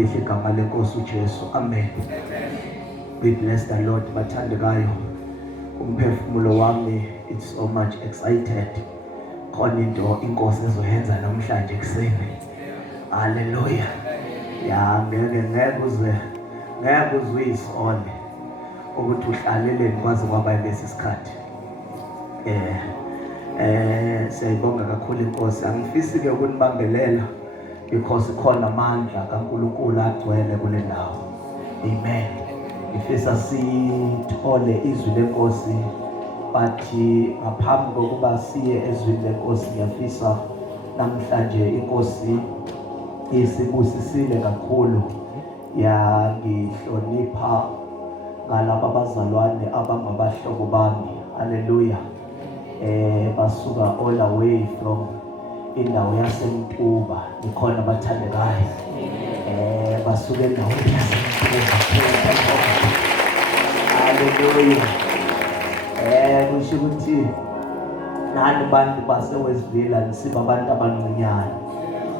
elihle igama lenkosi uJesu. Amen. We bless the Lord. Bathandekayo, umphefumulo wami it's so much excited. Khona into inkosi ezoyenza namhlanje kuseni. Hallelujah. Ya ngeke uzwe isone ukuthi uhlaleleni kwaze kwaba lesi sikhathi. Siyayibonga kakhulu inkosi. Angifisi ke ukunibambelela because khona amandla kaNkulunkulu agcwele kule ndawo. Amen. Ngifisa sithole izwi lenkosi, bathi ngaphambi kokuba siye ezwini lenkosi ngiyafisa namhlanje inkosi isibusisile kakhulu, yangihlonipha ngalabo abazalwane abangabahlobo bami. Hallelujah. Basuka all the way from indawo yaseMtuba, nikhona bathandekayo. Basuka endaweni yaseMtuba. Hallelujah. Kusho ukuthi nani bantu baseWestville nisiba abantu abancinyane.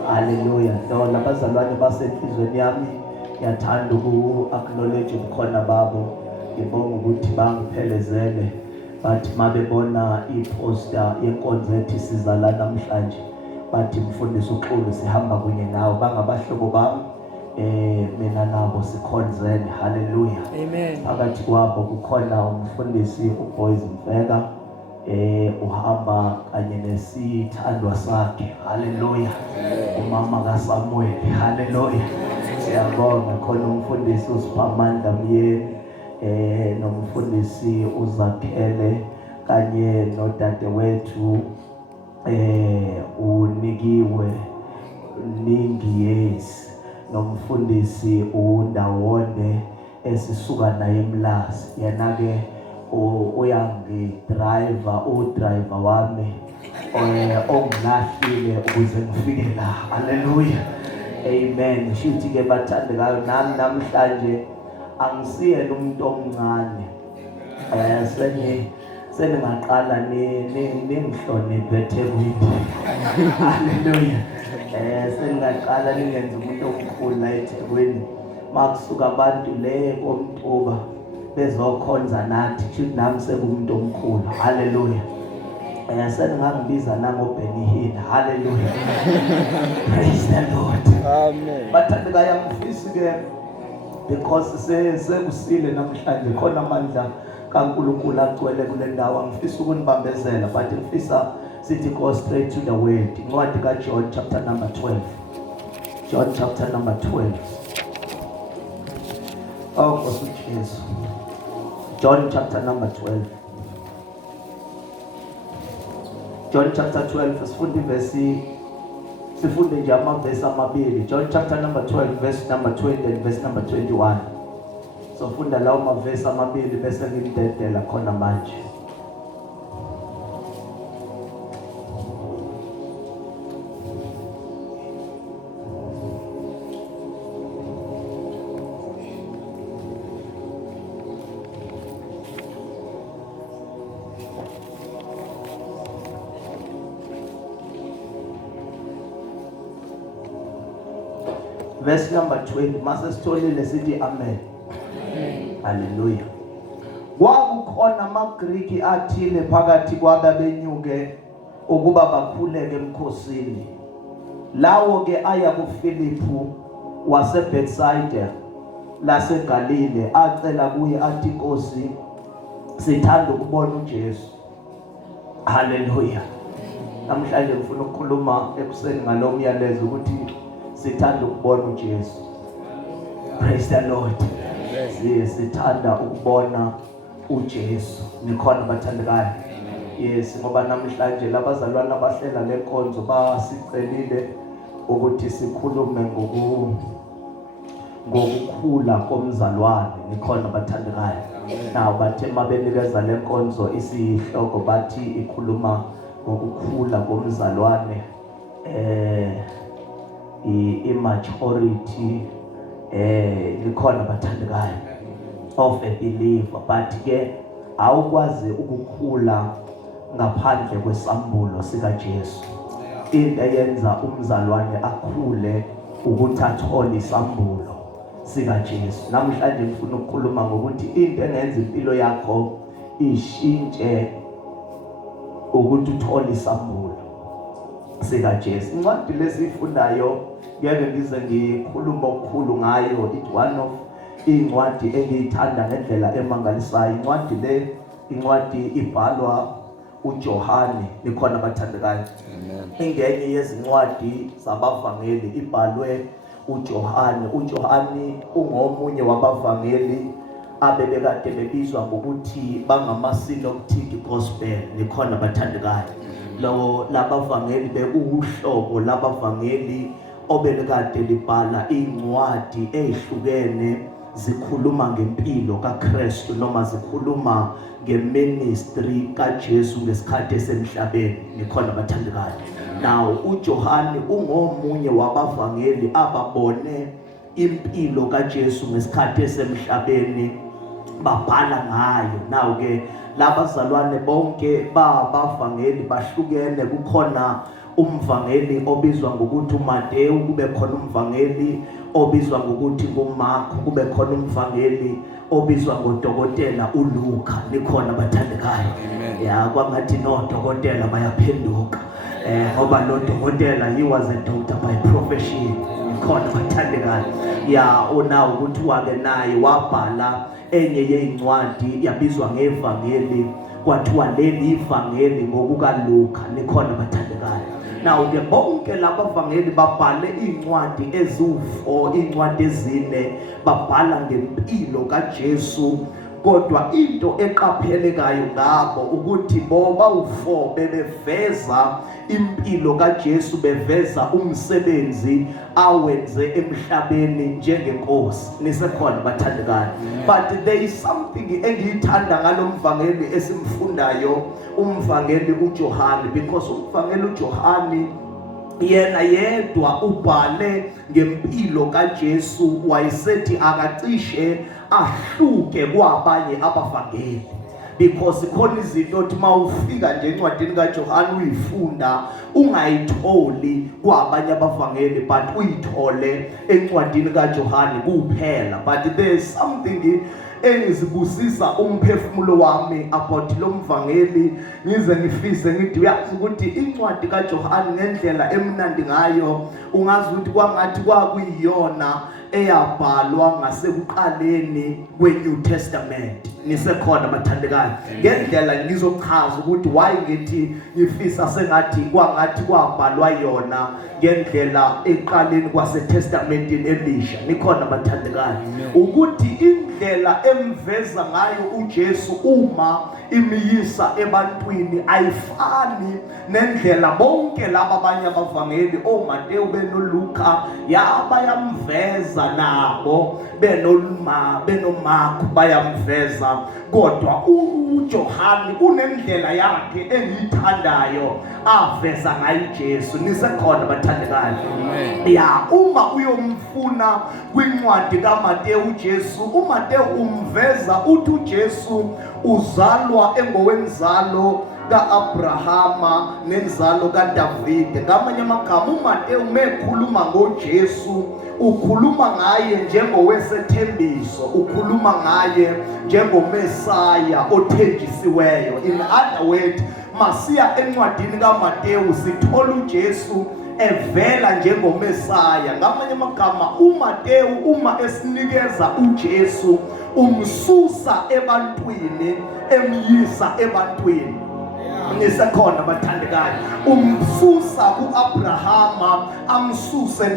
Hallelujah. Dona abazalwane basenhlizweni yami ngiyathanda uku-acknowledge ubukhona babo. Ngibonga ukuthi bangiphelezele, bathi mabebona iposter yenkonzo ethi sizala namhlanje, bathi mfundisi uXulu sihamba kunye nawe. Bangabahlobo bami, mina nabo sikhonzene. Hallelujah. Amen. Phakathi kwabo kukhona umfundisi uBoys Mfeka, uhamba kanye nesithandwa sakhe. Hallelujah. Umama kaSamuel. Hallelujah. Siyabonga khona umfundisi uSiphamandla Myeni, nomfundisi uZakhele kanye nodadewethu unikiwe Ningiyesi, nomfundisi uNdawonde esisuka naye eMlazi. Yena ke uyangidriver, udriver wami ongilahlile ukuze ngifike la. Hallelujah. Amen. Shithi ke bathandekayo, nami namhlanje angisiyele umuntu omncane. Seningaqala ningihloniphe eThekwini. Hallelujah. Seningaqala ningenza umuntu omkhulu la eThekwini. Makusuka abantu le koMtuba bezokhonza nathi, kusho nami sekumuntu omkhulu. Hallelujah. Seningangibiza nangoBenny Hill. Hallelujah. Praise the Lord. Amen. Bathandekayo, angifisi ke because sekusile namhlanje, khona amandla kaNkulunkulu agcwele kule ndawo. Angifisa ukunibambezela, but ngifisa sithi go straight to the word. Incwadi kaJohn chapter number 12. John chapter number 12. Oh Nkosi uJesu. John chapter number 12. John chapter 12 sifunde nje amavesi amabili. John chapter number 12 verse number 20 and verse number 21. So funda lawo mavesi amabili bese ngidedela khona manje. Verse number 20. Mase sitholile sithi amen. Hallelujah. Kwakukhona amaGriki athile phakathi kwababenyuke ukuba bakhuleke emkhosini. Lawo ke aya kuFilipu waseBethsaida laseGalile, acela kuye athi, Nkosi, sithanda ukubona uJesu. Hallelujah. Namhlanje ngifuna ukukhuluma ekuseni ngalo myalezo ukuthi sithanda ukubona uJesu. Praise the Lord. Yes, sithanda ukubona uJesu. Nikhona bathandekayo. Yes, ngoba namhlanje labazalwana abahlela lenkonzo basicelile ukuthi sikhulume ngokukhula komzalwane. Nikhona bathandekayo. Now bathe mabenikeza lenkonzo isihloko bathi ikhuluma ngokukhula komzalwane, immaturity, likhona bathandekayo, of a believer. But ke awukwazi ukukhula ngaphandle kwesambulo sikaJesu. Into eyenza umzalwane akhule ukuthi athole isambulo. sikaJesu. Namhlanje ngifuna ukukhuluma ngokuthi into engenza impilo yakho ishintshe ukuthi uthole isambulo sikaJesu. Incwadi lesifundayo ngeke ngize ngikhuluma okukhulu ngayo. It's one of incwadi engiyithanda ngendlela emangalisayo. Incwadi ibhalwa uJohane, nikhona abathandekayo. Ingenye yezincwadi zabavangeli ibhalwe uJohane. uJohane ungomunye wabavangeli abebekade bebizwa ngokuthi bangama-synoptic gospel, nikhona abathandekayo. Labavangeli bekuwuhlobo labavangeli obelekade libhala incwadi ezihlukene zikhuluma ngempilo kaKristu noma zikhuluma ngeministry kaJesu ngesikhathi esemhlabeni, nikhona abathandekayo. Now uJohane ungomunye wabavangeli ababone impilo kaJesu ngesikhathi esemhlabeni babhala ngayo. Now ke labazalwane bonke babavangeli bahlukene. Kukhona umvangeli obizwa ngokuthi uMateyu, kube khona umvangeli obizwa ngokuthi nguMarko, kube khona umvangeli obizwa ngodokotela uLuka, nikhona abathandekayo. Ya kwangathi nodokotela bayaphenduka ngoba lo dokotela he was a doctor by profession, nikhona abathandekayo. Ya unawo ukuthi wake naye wabhala enye yezincwadi yabizwa ngevangeli, kwathiwa leli ivangeli ngokukaLuka, nikhona abathandekayo. Now ke bonke labavangeli babhale incwadi eziwu-4, incwadi ezine babhala ngempilo kaJesu. Kodwa into eqaphelekayo ngabo ukuthi boba u4 bebeveza impilo kaJesu, beveza umsebenzi awenze emhlabeni njengenkosi, nisekhona bathandekayo. But there is something engiyithanda ngalomvangeli esimfundayo, umvangeli uJohane, because umvangeli uJohane yena yedwa ubhale ngempilo kaJesu, wayesethi akacishe ahluke kwabanye abavangeli, because khona izinto othi mawufika nje encwadini kaJohane uyifunda ungayitholi kwabanye abavangeli but uyithole encwadini kaJohane kuphela. But there is something engizibusisa umphefumulo wami about lo mvangeli, ngize ngifise ngithi uyazi ukuthi incwadi kaJohane ngendlela emnandi ngayo ungazi ukuthi kwangathi kwakuyiyona eyabhalwa ngasekuqaleni kweNew Testament, nisekhona abathandekayo. Ngendlela ngizochaza ukuthi why ngithi ngifisa sengathi kwangathi kwabhalwa yona ngendlela eqaleni kwaseTestamentini elisha, nikhona abathandekayo, ukuthi indlela emveza ngayo uJesu uma imiyisa ebantwini ayifani nendlela bonke laba abanye abavangeli oMateyu benoLuka bayamveza, nabo benoMarko bayamveza. Kodwa uJohane unendlela yakhe engiyithandayo aveza ngayo uJesu, nisekhona bathandekayo. Ya uma uyomfuna kwincwadi kaMateyu uJesu, uMateyu umveza uthi uJesu uzalwa engowenzalo kaAbrahama nenzalo kaDavide. Ngamanye amagama uMateyu mekhuluma ngoJesu ukhuluma ngaye njengowesethembiso, ukhuluma ngaye njengomesaya othenjisiweyo. In other words, masiya encwadini kaMateyu sithola uJesu evela njengomesaya. Ngamanye amagama uMateyu uma esinikeza uJesu umsusa ebantwini emyisa ebantwini, nisekhona bathandekayo. Umsusa kuAbrahama amsuse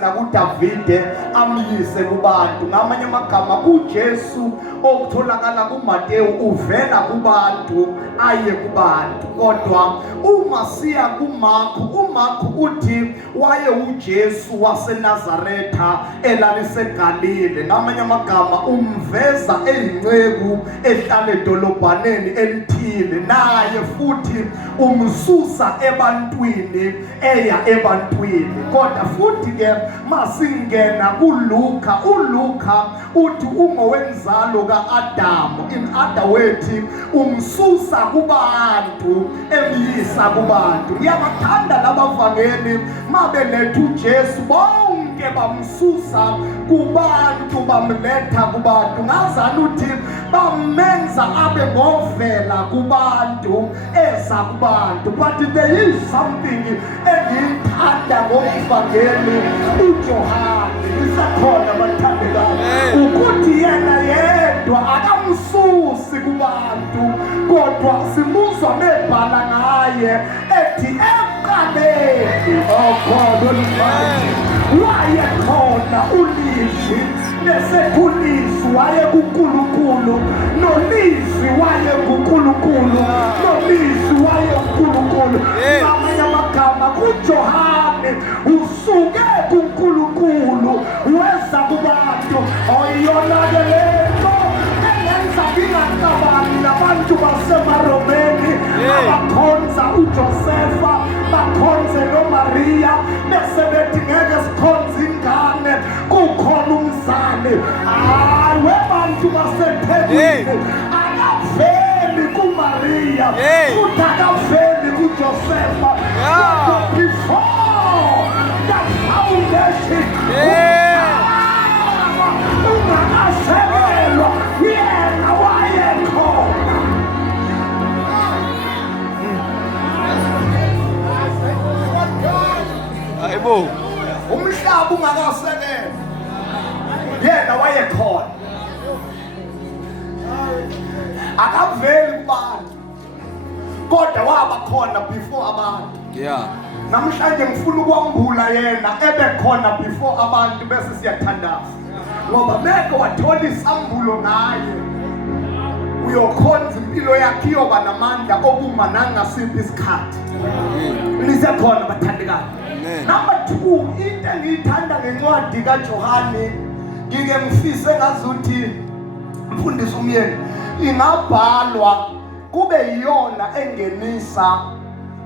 nakuDavide amyise kubantu. Ngamanye amagama uJesu okutholakala kuMateyu uvela kubantu aye kubantu. Kodwa uma siya kuMarko, uMarko uthi waye uJesu waseNazaretha elaliseGalile. Ngamanye amagama umveza eyinceku ehlala edolobhaneni elithile, naye futhi umsusa ebantwini eya ebantwini. Kodwa futhi ke masingena kuLuka, uLuka uthi ungowenzalo kaAdamu. In other words, umsusa kubantu emyisa kubantu. Ngiyabathanda labavangeli mabeletha uJesu bonke bonke bamsusa kubantu bamletha kubantu. Ngazana uthi bamenza abe ngovela kubantu eza kubantu. But there is something engiyithanda ngomvangeli uJohane isakhona bathandekayo ukuthi yena yedwa akamsusi kubantu, kodwa simuzwa mebhala ngaye ethi eqaleni wayekhona ulizwi, nesekhulizwi wayeNkulunkulu, nolizwi wayeNkulunkulu, nolizwi wayeNkulunkulu. Ngamanye amagama kuJohane usuke kuNkulunkulu weza kubantu. Oyona-ke lento engenza ngingacabangi nabantu basemaromeni abakhonza uJosefa, bakhonze noMaria, bese bethi ngeke sikhonze ingane, kukhona umzali. Hayi, webantu baseThekwini akaveli kuMaria futhi akaveli kuJosefa. Before the foundation ungakasekelwa yena wayekhona. Hayibo, umhlaba ungakasekelwa yena wayekhona. Akaveli kubantu kodwa waba khona before abantu. yeah, Namhlanje ngifuna ukwambula yena ebekhona before abantu bese siyathandaza. Ngoba meke wathola isambulo ngaye uyokhonza impilo yakhe iyoba namandla okuma nangasiphi isikhathi. Lisekhona bathandekayo. Number 2, into engiyithanda ngencwadi kaJohane, ngike ngifise ngazuthi mfundisi umyeni ingabhalwa kube yiyona engenisa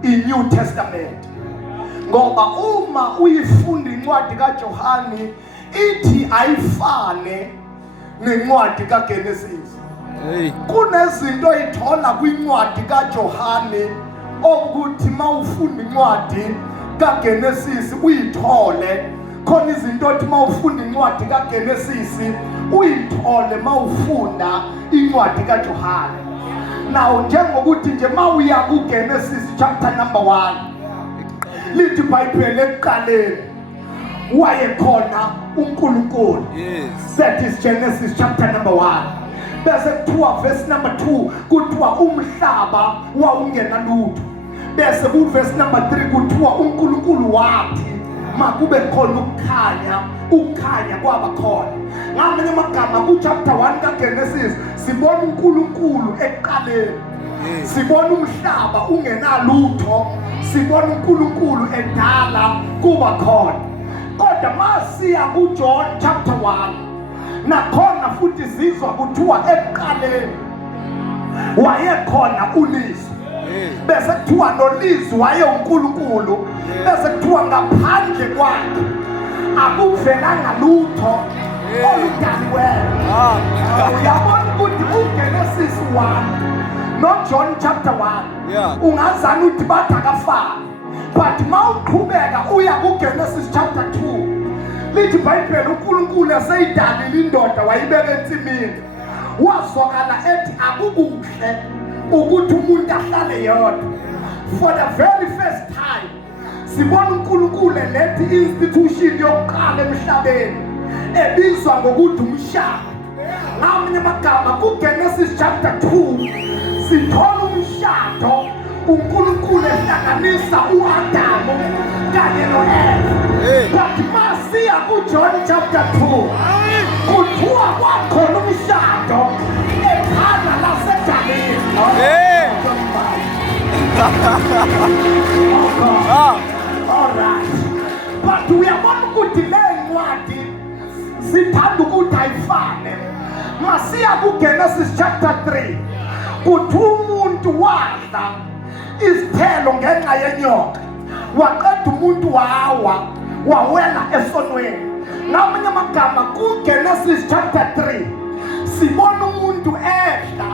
iNew Testament. Ngoba uma uyifunda incwadi kaJohane ithi ayifane nencwadi kaGenesis. Kunezinto oyithola kwincwadi kaJohane okuthi mawufunda incwadi kaGenesis uyithole, khona izinto othi mawufunda incwadi kaGenesis uyithole mawufunda incwadi kaJohane. Now njengokuthi nje mawuya kuGenesis chapter number 1 lithi iBhayibheli ekuqaleni wayekhona uNkulunkulu. That is Genesis chapter number 1. Bese kuthiwa verse number 2 kuthiwa umhlaba wawungena lutho. Bese ku verse number 3 kuthiwa uNkulunkulu wathi makube khona ukukhanya, ukukhanya kwaba khona. Ngamanye amagama ku chapter 1 kaGenesis sibona uNkulunkulu ekuqaleni. Sibona umhlaba ungenalutho, sibona uNkulunkulu edala kuba khona. Kodwa masiya kuJohn chapter 1 nakhona futhi sizwa kuthiwa ekuqaleni wayekhona ulizwi. Bese kuthiwa nolizwi wayeNkulunkulu. Bese kuthiwa ngaphandle kwakhe akuvelanga lutho oludaliweyo. Uyabona ukuthi uGenesis 1 noJohn chapter 1 ungazana uthi bathi akafani. But mawuqhubeka uya kuGenesis chapter 2 lithi iBhayibheli uNkulunkulu eseyidalile indoda wayibeka ensimini. Wazwakala ethi akukuhle ukuthi umuntu ahlale yedwa. For the very first time sibona uNkulunkulu lethi institution yokuqala emhlabeni ebizwa ngokuthi umshado. Ngamanye amagama kuGenesis chapter 2 sithola umshado uNkulunkulu ehlanganisa uAdamu kanye noEva. But masiya kuJohn chapter 2 kuthiwa kwakhona umshado ekhaya laseGalile. Alright. But uyabona ukuthi le ncwadi sithanda ukuthi ayifane. Masiya kuGenesis chapter 3 kuthi umuntu wadla isithelo ngenxa yenyoka, waqeda umuntu wawa wawela esonweni. Ngamanye amagama kuGenesis chapter 3 sibona umuntu edla,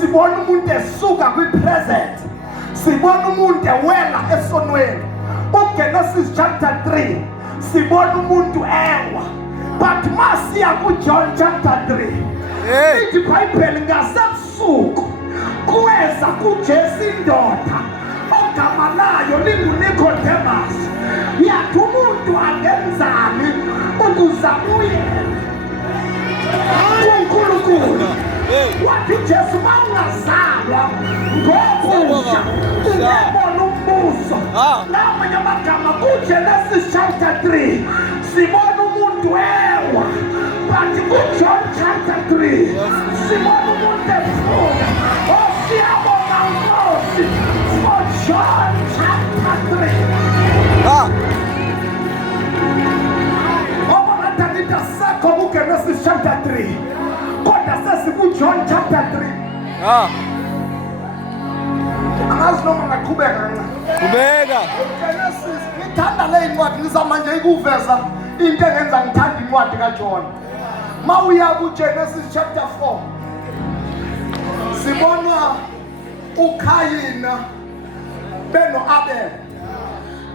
sibona umuntu esuka kwipresent, sibona umuntu ewela esonweni. UGenesis chapter 3 sibona umuntu ewa. But masiya kuJohn chapter 3 ithi iBhayibheli ngasebusuku kuweza kuJesu indoda ogama layo linguNicodemus. Yathi umuntu angenzani ukuze abuye kuNkulunkulu. Wathi Jesu mawungazalwa ngokusha ungabona umbuso. Ngamanye amagama kuGenesis chapter 3 sibona umuntu ewa. But kuJohn chapter 3 sibona umuntu efuka. Siyabonga Nkosi for John chapter 3. Obangatanita sakho kuGenesis chapter 3 kodwa sesikuJohn chapter 3. Angazi noma ngaqhubeka kancane. Qhubeka. Genesis ngithanda le incwadi ngizama nje ukuveza into engenza ngithanda incwadi kaJohn. Mawuya kuGenesis chapter 4 sibona uKhayina benoAbel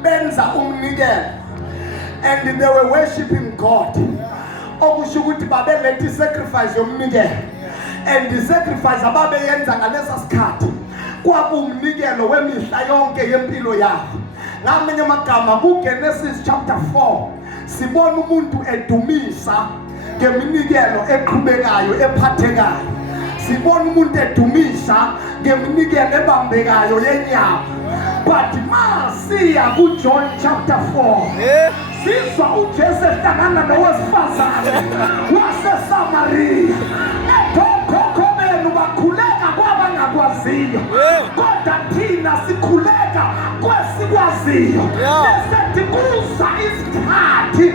benza umnikelo and they were worshiping God. Okusho ukuthi babelethe sacrifice yomnikelo and the sacrifice ababeyenza ngalesa sikhathi kwakumnikelo wemihla yonke yempilo yabo. Ngamanye amagama kuGenesis chapter 4 sibona umuntu edumisa ngeminikelo eqhubekayo ephathekayo. Sibona umuntu edumisa ngeminikelo ebambekayo yenyama. But masiya kuJohn chapter 4 sizwa uJesu ehlangana nowesifazane waseSamaria. Ekhokho benu bakhuleka kwabangakwaziyo kodwa thina sikhuleka kwesikwaziyo. Esethi kuza isikhathi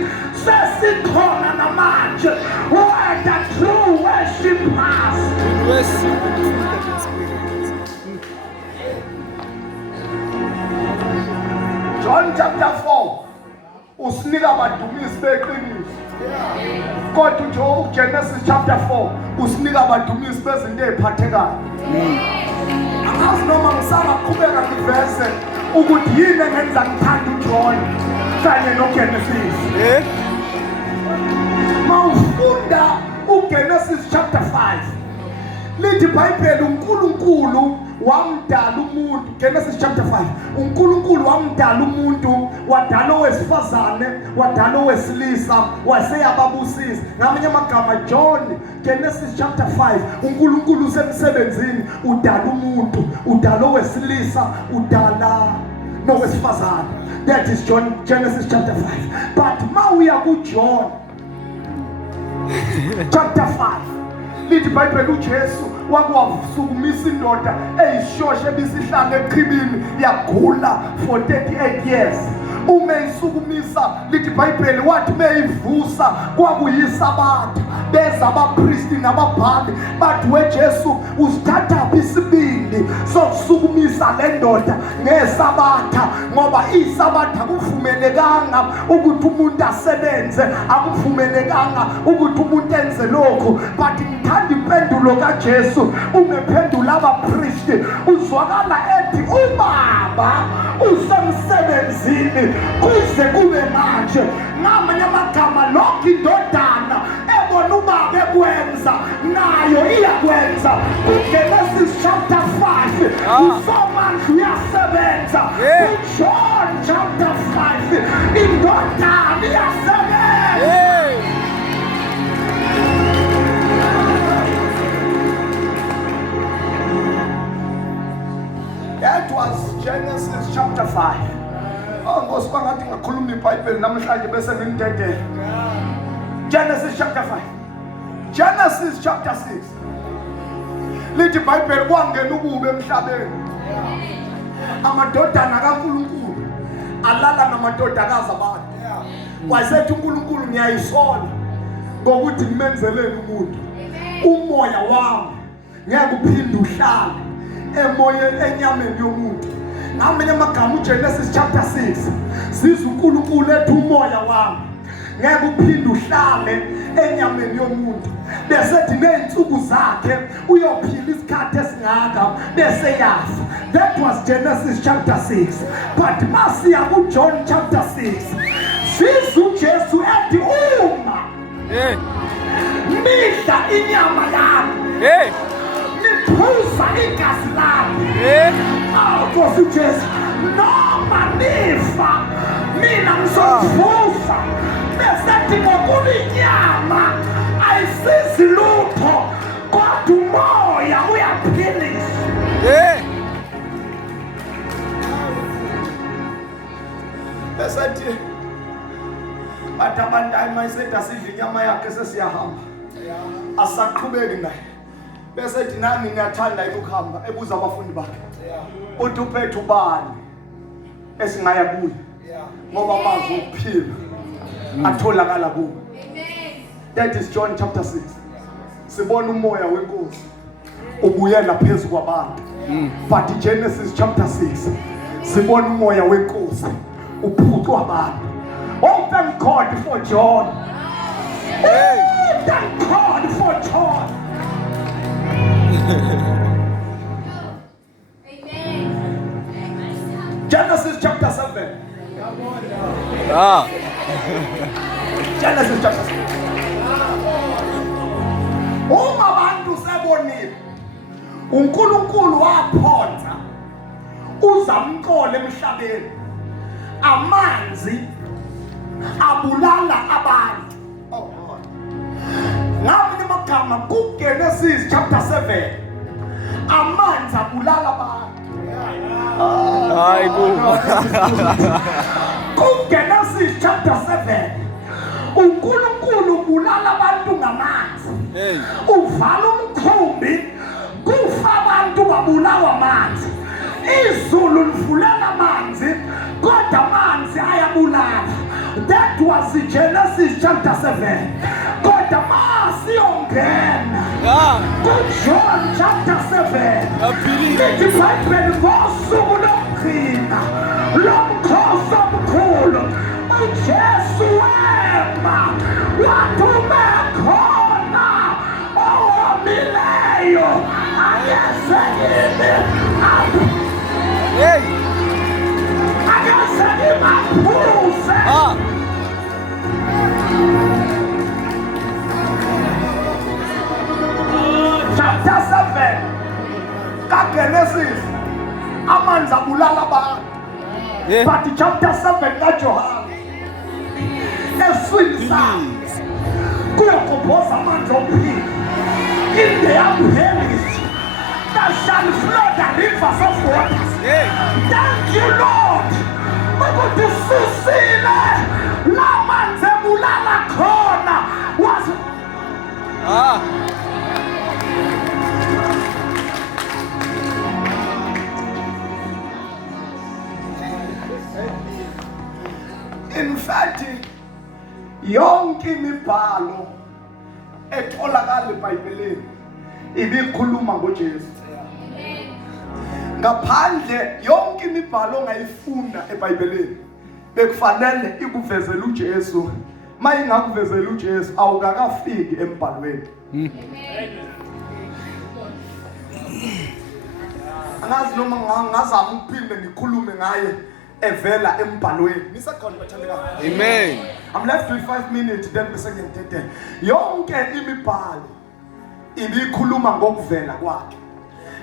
sesikhona namanje where the true worshipers John chapter 4 usinika abadumisi beqiniso. Kodwa nje Genesis chapter 4 usinika abadumisi bezinto eziphathekayo. Angazi noma ngisaba qhubeka ngiveze ukuthi yini engenza ngithanda uJohn kanye noGenesis. Mawufunda uGenesis chapter 5 lithi iBhayibheli uNkulunkulu wamdala umuntu. Genesis chapter 5 uNkulunkulu wamdala umuntu, wadala owesifazane, wadala owesilisa, waseyababusisa. Ngamanye amagama John Genesis chapter 5 uNkulunkulu usemsebenzini udala umuntu, udala owesilisa, udala nowesifazane. That is Genesis chapter 5. But mawuya kuJohn chapter 5 lithi iBhayibheli uJesu wakwasukumisa indoda eyishoshe bisihlala eqhibini yagula for 38 years. Umeyisukumisa lithi iBhayibheli wathi meyivusa kwakuyisabatha beza abapristi nababhali bathi weJesu usithatha isibindi sokusukumisa le ndoda ngesabatha ngoba isabatha akuvumelekanga ukuthi umuntu asebenze, akuvumelekanga ukuthi umuntu enze lokho. But ngithanda impendulo kaJesu umephendula abapristi uzwakala ethi ubaba usemsebenzini kuze kube manje. Ngamanye amagama lokho indodana ebona ubaba ekwenza nayo iyakwenza. kuGenesis chapter 5 usomanje uyasebenza. kuJohn chapter 5 indodana iyasebenza. That was Genesis chapter 5. Ngosi kwangathi ngakhuluma iBhayibheli namhlanje bese ngimdedela. Genesis chapter 5. Genesis chapter 6. Lithi iBhayibheli kwangena ukube emhlabeni. Amadodana kaNkulunkulu alala namadodakazi abantu. Wayesethi uNkulunkulu ngiyayisola ngokuthi ngimenzeleni umuntu. Umoya wami ngeke uphinde uhlale emoyeni enyameni yomuntu. Ngamanye amagama uGenesis chapter 6 siza uNkulunkulu ethi umoya wami ngeke uphinde uhlale enyameni yomuntu. Bese ethi nezinsuku zakhe uyophila isikhathi esingaka bese yafa. That was Genesis chapter 6. But masiya kuJohn chapter 6 sizwe uJesu ethi uma midla inyama yami niphuza igazi lami Nkosi uJesu noma nifa mina ngizovusa besethi ngokuba inyama ayisizi lutho kodwa umoya uyaphilisa besethi bathi abantu ayimayisethi asidla inyama yakhe sesiyahamba asaqhubeki naye besethi nami ngiyathanda ukuhamba ebuza abafundi bakhe uthi uphethe ubani esingaya kuye ngoba amazwi okuphila atholakala kuwe. That is John chapter 6. Sibona umoya wenkosi ubuyela phezu kwabantu. But Genesis chapter 6 sibona umoya wenkosi uphucwa abantu. Oh, thank God for John. Oh, thank God for John. Genesis chapter 7. Genesis chapter 7. Uma abantu sebonile uNkulunkulu waphonza uzamqole emhlabeni amanzi abulala abantu. Ngamanye amagama kuGenesis chapter 7 amanzi abulala abantu. Hayi kuGenesis chapter 7 uNkulunkulu ubulala abantu ngamanzi. Uvala umkhumbi kufa abantu babulawa amanzi. Izulu livulela amanzi kodwa amanzi ayabulala. That was Genesis chapter 7. Kodwa masiyongena kuJohn chapter 7 lithi iBhayibheli ngosuku lokugcina lomkhosi omkhulu uJesu wema wathuma khona owomileyo akasayime akasayime aphuze. Chapter 7 kaGenesis amanzi abulala abantu. But chapter 7 kaJohana eswini sakhe kuyakhophoza amanzi okuphila. In the unperished there shall flow the rivers of waters. Thank you Lord ukuthi susile la manzi ebulala khona was in fact yonke imibhalo etholakala eBhayibhelini ibikhuluma ngoJesu. Ngaphandle yonke imibhalo ongayifunda eBhayibhelini bekufanele ikuvezele uJesu. Mayingakuvezela uJesu awukakafiki embhalweni. Angazi noma ngazama ukuphinde ngikhulume ngaye evela embhalweni. Nisakhona bathandekayo. Amen. I'm left with 5 minutes then bese ngiyenthethe. Yonke imibhalo ibikhuluma ngokuvela kwakhe.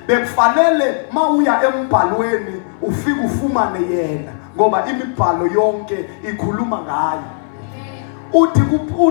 Bekufanele mawuya embhalweni ufike ufumane yena ngoba imibhalo yonke ikhuluma ngayo. Uthi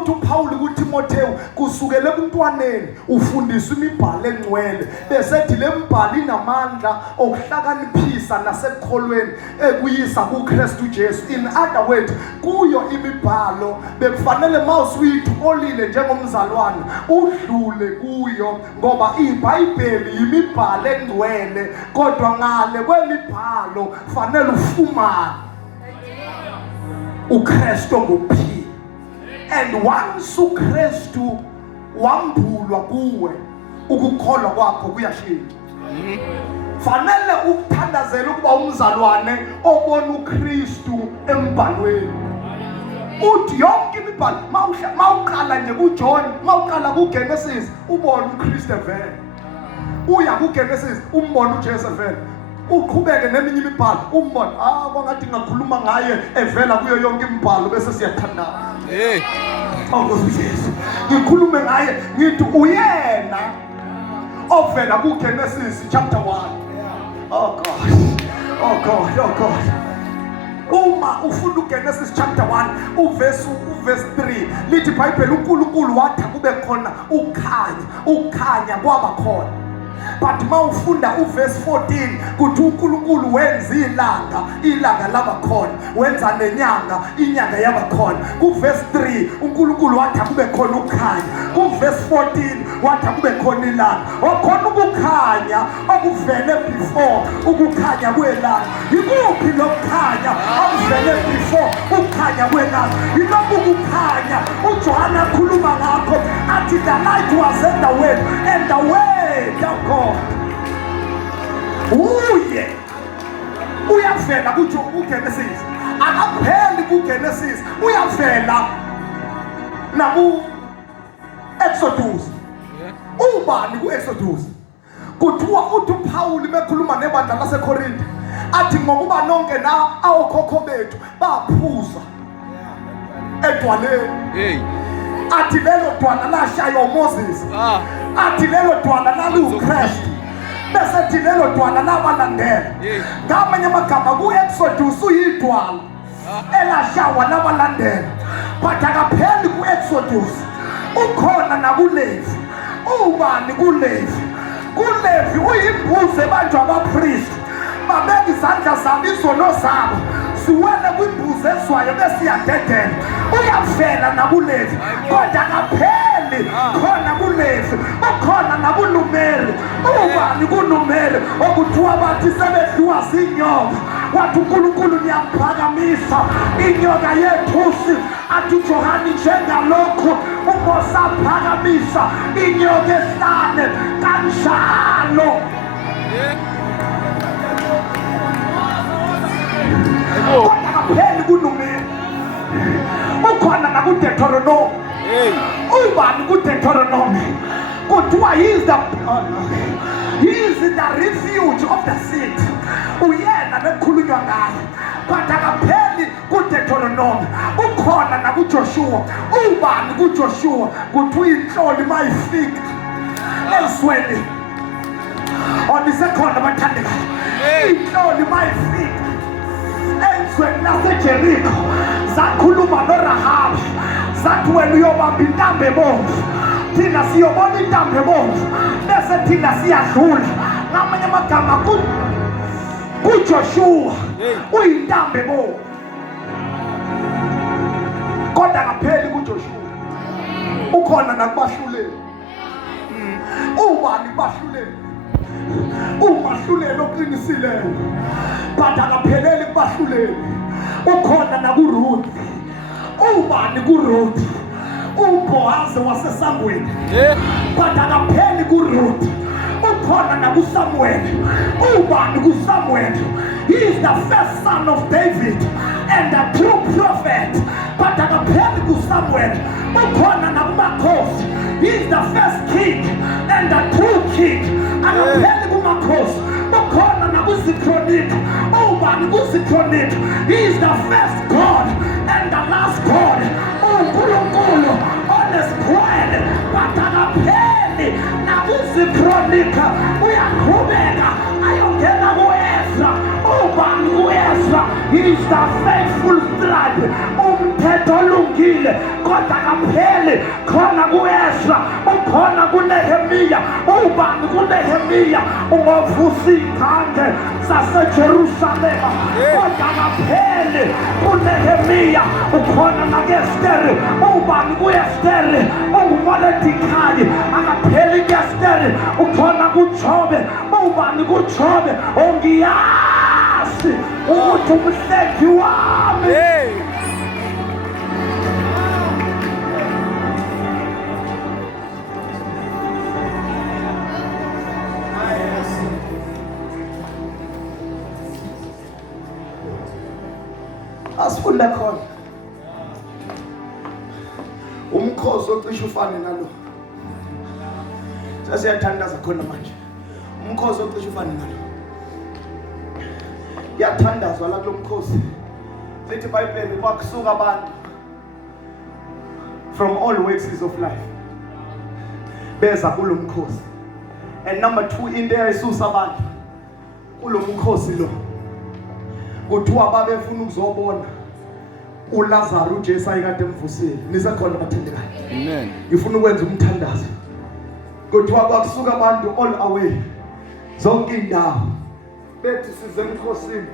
uPaul kuTimotheo kusukela ebuntwaneni ufundiswa imibhalo engcwele besethi lembhalo inamandla okuhlakaniphisa nasekukholweni ekuyisa kuKristu Jesu. In other words kuyo imibhalo bekufanele mawusuyitholile njengomzalwane udlule kuyo ngoba iBhayibheli yimibhalo engcwele kodwa ngale kwemibhalo fanele ufumane uKristu ngokuphila. And once uKristu wambulwa kuwe ukukholwa kwakho kuyashintsha. Fanele ukuthandazela ukuba umzalwane obona uKristu embhalweni. Uthi yonke imibhalo mawuqala nje kuJohn mawuqala kuGenesis ubona uKristu evela. Uya kuGenesis umbona uJesu evela. uqhubeke neminye imibhalo umbona kwangathi ngakhuluma ngaye evela kuyo yonke imibhalo bese siyathandana. Nkosi Jesu, ngikhulume ngaye ngithi uyena ovela kuGenesis chapter 1. Oh God. Uma ufunda uGenesis chapter 1 uverse 3 lithi iBhayibheli uNkulunkulu wathi kube khona ukukhanya kwaba khona. But mawufunda uverse 14 kuthi uNkulunkulu wenza ilanga laba khona, wenza nenyanga, inyanga yaba khona. Kuverse 3 uNkulunkulu wathi kube khona ukukhanya. Kuverse 14 wathi kube khona ilanga. Wakhona ukukhanya okuvele before ukukhanya kwelanga. Yikuphi lokukhanya okuvele before ukukhanya kwelanga? Yilokhu ukukhanya uJohana khuluma ngakho athi the light was in the way and the way of God. Uyavela kuGenesis, akapheli kuGenesis, uyavela naku Exodus. Ubani ku-Exodus? Kuthiwa uthi uPawuli mekhuluma nebandla laseKorinte athi ngokuba nonke na awokhokho bethu baphuza edwaleni. Athi lelo dwala lashaywa uMoses. Athi lelo dwala laluKristu. Bese thi lelo dwala labalandela. Ngamanye amagama ku-Exodus uyidwala elashawa labalandela. But akapheli ku-Exodus, ukhona nakuLevi. Ubani kuLevi? kuLevi uyimbuzi ebanjwa abapriest, babeka izandla zabo izono zabo siwele kwimbuzi ezwayo bese iyadedela. Uyavela nakuLevi kodwa akapheli khona kuLevi, ukhona nakuNumeri. Ubani kuNumeri okuthiwa bathi sebedliwa zinyoka, wathi uNkulunkulu niyaphakamisa inyoka yethusi. Athi uJohani njengalokhu uMose aphakamisa inyoka ehlane kanjalo. Kodwa akapheli kuNumeri, ukhona nakuDeuteronomy. Ubani kuDeuteronomy? Kuthiwa he is the refuge of the city. Uyena bekhulunywa ngaye. Kodwa akapheli kuDeuteronomy, ukhona nakuJoshua. Ubani kuJoshua? Kuthiwa inhloli mayifika ezweni onisekhona bathandekayo, inhloli mayifika ezweni laseJerikho zakhuluma noRahabi zathi wena uyobamba intambo ebomvu, thina siyobona intambo ebomvu bese thina siyadlula. Ngamanye amagama kuJoshua uyintambo ebomvu, kodwa akapheli kuJoshua, ukhona nakubahluleli. Ubani bahluleli? Umahluleli oqinisileyo, but akapheleli kubahluleli. Ukhona nakuRuth. Ubani kuRuth? uBoazi wasesangweni, but akapheli kuRuth. Ukhona nakuSamuel. Ubani kuSamuel? He is the first son of David and a true prophet, but akapheli kuSamuel. Ukhona nakuMakhosi. He is the first king and a true king. Akapheli kuMakhosi. Ukhona nakuZikronika. Ubani kuZikronika? He is the first God and the last God. uNkulunkulu onesibhwele, but akapheli nakuZikronika. Uyaqhubeka ayongena kuEzra. Ubani kuEzra? He is the faithful scribe, umthetho olungile, kodwa akapheli khona kuEzra. Ukhona kuNehemiya. Ubani kuNehemiya? Ungovusa ikhande zaseJerusalema, kodwa akapheli kuNehemiya. Ukhona nakuEsteri. Ubani kuEsteri? UMolodekhayi. Akapheli kuEsteri. Ukhona kuJobe. Ubani kuJobe? Ongiyazi ukuthi umhlengi wami. Asifunda khona umkhosi ocishe ufane nalo. Sasiyathandaza khona manje. Umkhosi ocishe ufane nalo. Yathandazwa la kulo mkhosi. Lithi iBhayibheli kwakusuka abantu from all walks of life beza kulo mkhosi. And number 2, into eyayisusa abantu kulo mkhosi lo kuthiwa babefuna ukuzobona uLazarus uJesu ayekade emvusile. Nisekhona bathandekayo? Amen. Ngifuna ukwenza umthandazo. Kuthiwa kwakusuka abantu all away zonke indawo bethi size emkhosini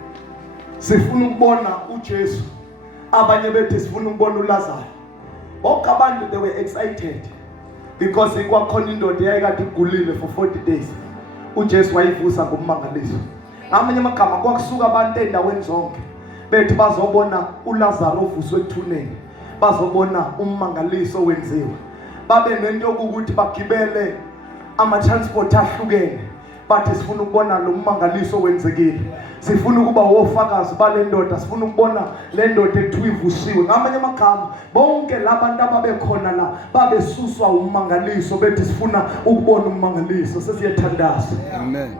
sifuna ukubona uJesu, abanye bethi sifuna ukubona uLazarus. Bonke abantu they were excited because ikwakhona indoda eyayekade igulile for 40 days uJesu wayivusa ngommangaliso. Ngamanye amagama kwakusuka abantu endaweni zonke bethi bazobona uLazarus ovuswe ekuthuneni, bazobona ummangaliso wenziwa. Babe nento ukuthi bagibele ama-transport ahlukene bathi sifuna ukubona lo mmangaliso wenzekile, sifuna ukuba wofakazi bale ndoda, sifuna ukubona le ndoda ekuthiwa ivusiwe. Ngamanye amagama bonke labantu ababekhona la babesuswa ummangaliso bethi sifuna ukubona ummangaliso. Sesiyathandaza. Amen.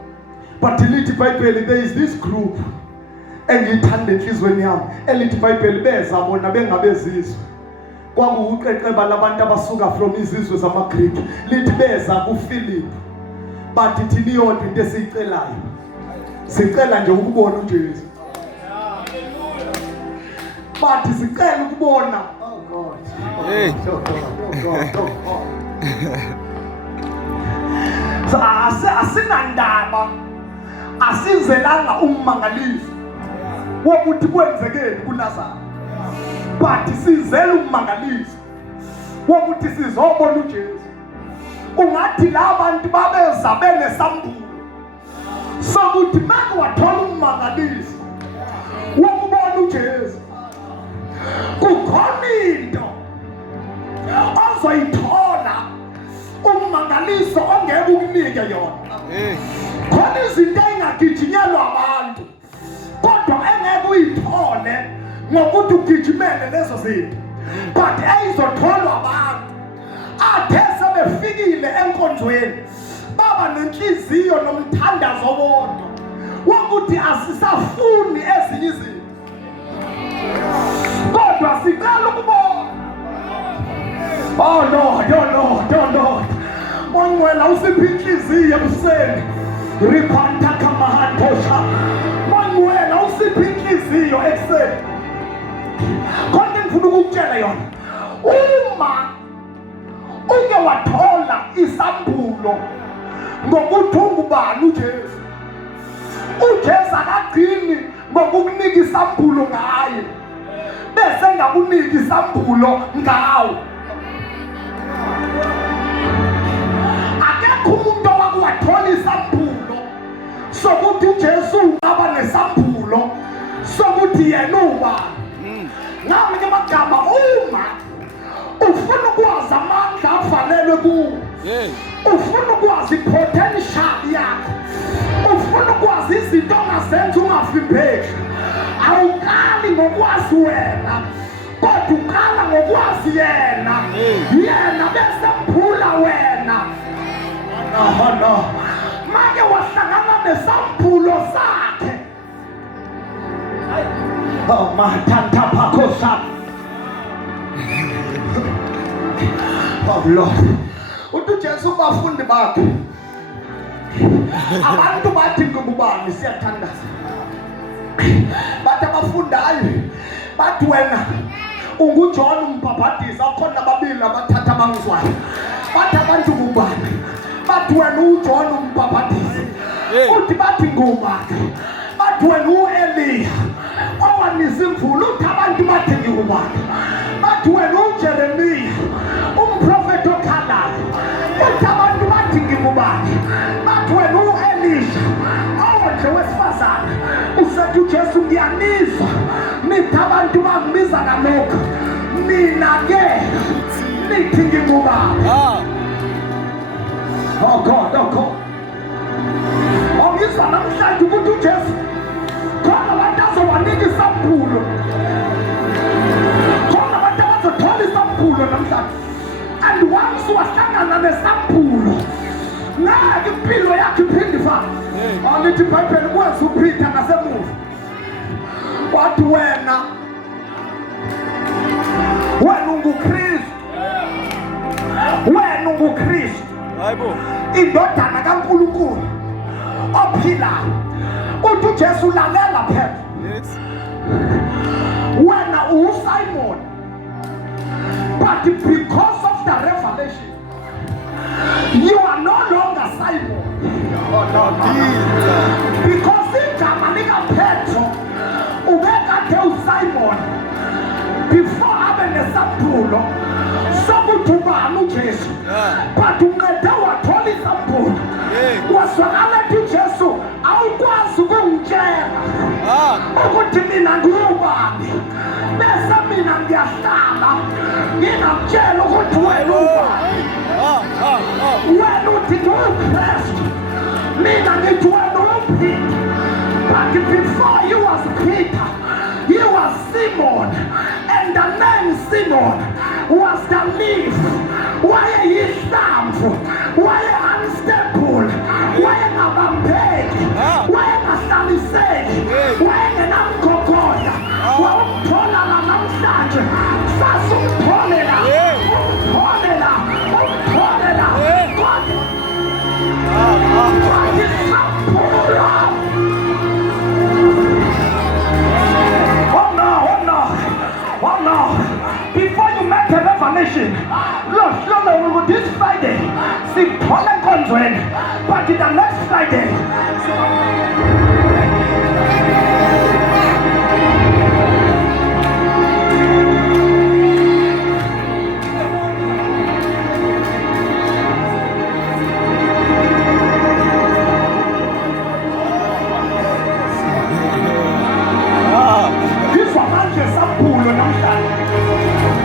But lithi iBhayibheli there is this group engiyithanda enhlizweni yami elithi iBhayibheli beza bona bengabezizwe. Kwakuuqeqeba labantu abasuka from izizwe zamaGreek. Lithi beza kuPhilip bathi thina iyodwa into esiyicelayo, sicela nje ukubona uJesu. Bathi sicela ukubona God. Hey. So asinandaba asizelanga ummangaliso wokuthi kwenzekeni kuLazarus, but sizela ummangaliso wokuthi sizobona uJesu. Ungathi labantu babeza benesambulo sokuthi manje wathola ummangaliso wokubona uJesu, kukhona into ozoyithola ummangaliso ongeke ukunike yona. Khona izinto engagijinyelwa abantu kodwa engeke uyithole ngokuthi ugijimele lezo zinto, but eyizotholwa abantu athe sebefikile enkonzweni baba nenhliziyo nomthandazo wodwa wokuthi asisafuni ezinye izinto kodwa sicela ukubona. Oh Lord, Mongwela usiphi inhliziyo ebuseni riphanta kamahantosha. Mongwela usiphi inhliziyo ekseni konke ngifuna ukukutshela yona. Uma uke wathola isambulo ngokuthi ungubani uJesu, uJesu akagcini ngokukunika isambulo ngaye bese ngakunika isambulo ngawo. Akekho umuntu owakuthola isambulo sokuthi uJesu ungaba nesambulo sokuthi yena ubani. Ngamanye amagama uma ufuna ukwazi amandla afanelwe kuwo, ufuna ukwazi potential yakho, ufuna ukwazi izinto ongazenza ungavimbeki, awukali ngokwazi wena kodwa ukala ngokwazi yena. Yena bese mphula wena. No. Make wahlangana nesambulo sakhe. Oh mathanda phakhosa. Oh Lord, uJesu bafundi bakhe abantu bathi ngubani siyathandaza, bathi abafundayo bathi wena unguJohn umbhaphathizi, akhona ababili abathatha abangizwayo. Bathi abantu ngubani, bathi wena uJohn umbhaphathizi, uthi bathi ngubani, bathi wena uEliya owanisa imvula, uthi abantu bathi ngubani, bathi wena uJeremiya umprofeti okhalayo, uthi abantu bathi ngubani, bathi wena uElisha owondle wesifazane. Usethi uJesu ngiyanizwa nithi abantu bangibiza ngalokho, mina ke nithi ngingubani. Oh God. Ongizwa namhlanje ukuthi uJesu khona abantu azowanika isambulo, khona abantu abazothola isambulo namhlanje. And once wahlangana nesambulo ngeke impilo yakhe iphinde ifane. Alithi iBhayibheli kwenza uPeter ngasemuva wathi wena unguKristu, wena unguKristu, indodana kaNkulunkulu ophilayo. Uthi uJesu lalela phela, wena uSimon, but because of the revelation you are no longer Simon. Because igama lika Petro ubekade uSimon before abe nesambulo sokuthi ubani uJesu, but uncede wathola isambulo. Wazwakala ethi uJesu awukwazi ukungitshela ukuthi mina ngubani, bese mina ngiyahlala ngingakutshela ukuthi wena ubani. Wena uthi uKristu, mina ngithi wena uPeter. But before you was Peter, you was Simon, and the name Simon was the leaf. Wayeyihlamvu, waye-unstable, wayengabambeki, wayengahlaliseki, wayengenamgogodla. Wawumpholela namhlanje, sasumpholela, umpholela, umpholela. God is samphula. Oh no. Before you make a revelation, Lord, this Friday, see Paul and Conjoin, but in the next Friday,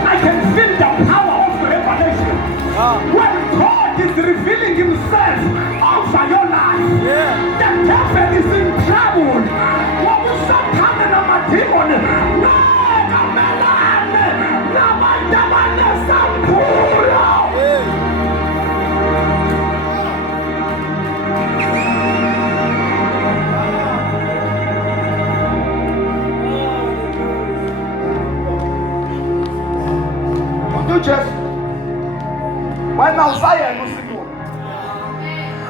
I can feel the power of the revelation. When God is revealing himself over your life, the devil is in trouble. What was so coming on my demon? Just when awusayena uSimon,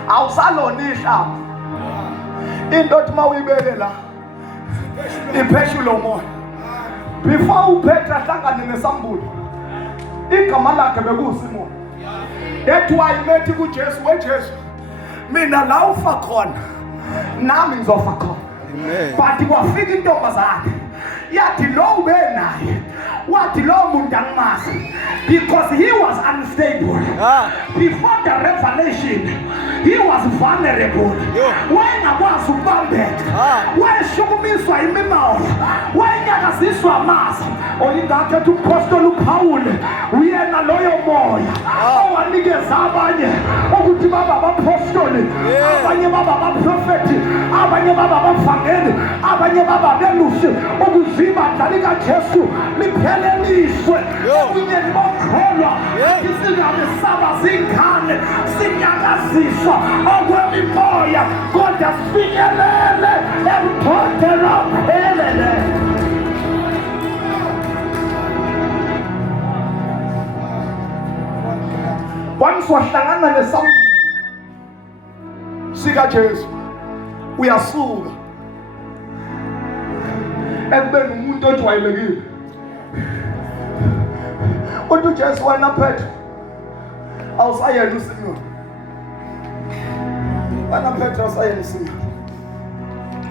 awusalona ihlamba into othi mawuyibeke la ipheshulo moya. Before uPetra ahlangane nesambulo, igama lakhe bekuSimon. That's why methi kuJesu, weJesu mina la ufa khona nami ngizofa khona. But kwafika intombazane yathi lo ube naye, wathi lo muntu angimazi, because he was unstable. Before the revelation he was vulnerable. Wayengakwazi ukubambeka, wayeshukumiswa imimoya, wayenyakaziswa amasa. Oyingakho ethi uPostoli uPaul uyena loyo moya owanikeza abanye ukuthi baba abapostoli, abanye baba abaprofeti, abanye baba abavangeli, abanye baba belusi, ukuzima dalika Jesu lipheleliswe. Kunye libokholwa isingabe saba zingane sinyakaziswa okwemimoya kodwa sifinyelele emphotelo phelele. Once wahlangana nesambulo sika Jesu uyasuka ekubeni umuntu ojwayelekile. Uthi uJesu wena Petro awusayena uSimon, wena Petro awusayena uSimon,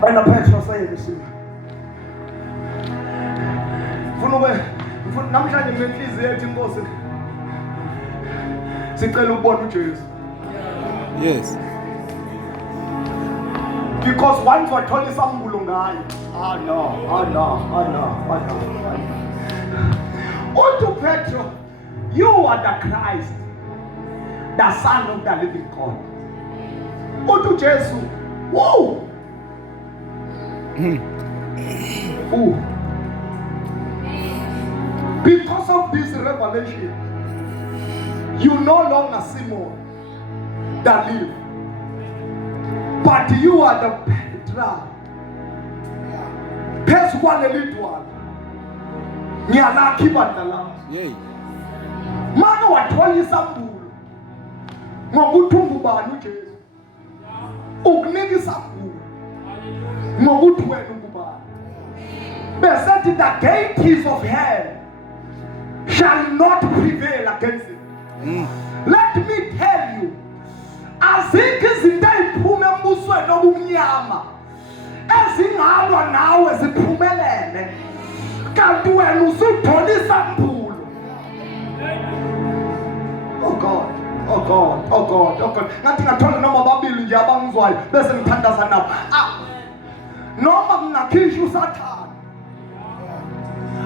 wena Petro awusayena uSimon. Mfuna namhlanje ngenhliziyo ethi Nkosi sicela ukubona uJesu. Yes. Because once wathola isambulo ngayo. No. Uthi Petro, you are the Christ, the Son of the living God. Uthi Jesu, whoa. Because of this revelation, you no longer Simon that live, but you are the Petra. phezu kwaleli dwala ngiyalakha ibandla lami. Yey. Manje wathola isambulo ngokuthi ungubani uJesu, ukunika isambulo ngokuthi wena ungubani. Besethi the gates of hell shall not prevail against it. Let me tell you, azikho izinto eziphuma embusweni obumnyama ezingalwa nawe ziphumelele, kanti wena usuthola isambulo. Oh God, oh God, oh God, oh God. Ngathi ngathola noma babili nje abangizwayo bese ngithandaza nabo. Noma ngingakhishwa uSathane,